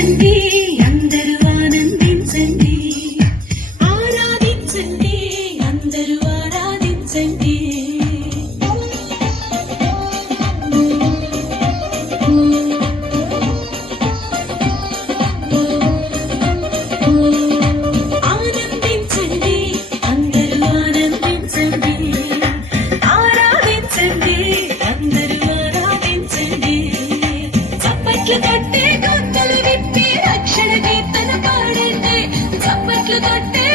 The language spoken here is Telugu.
ఆరాధించండి అందరూ ఆనందించండి ఆరాధించండి అందరూ ఆరాధించండి ఆనందించండి అందరూ ఆనందించండి ఆరాధించండి అందరూ ఆరాధించండి చప్పట్లు కొట్టే గొంతులు విప్పి రక్షణ కీర్తన పాడండి చప్పట్లు కొట్టే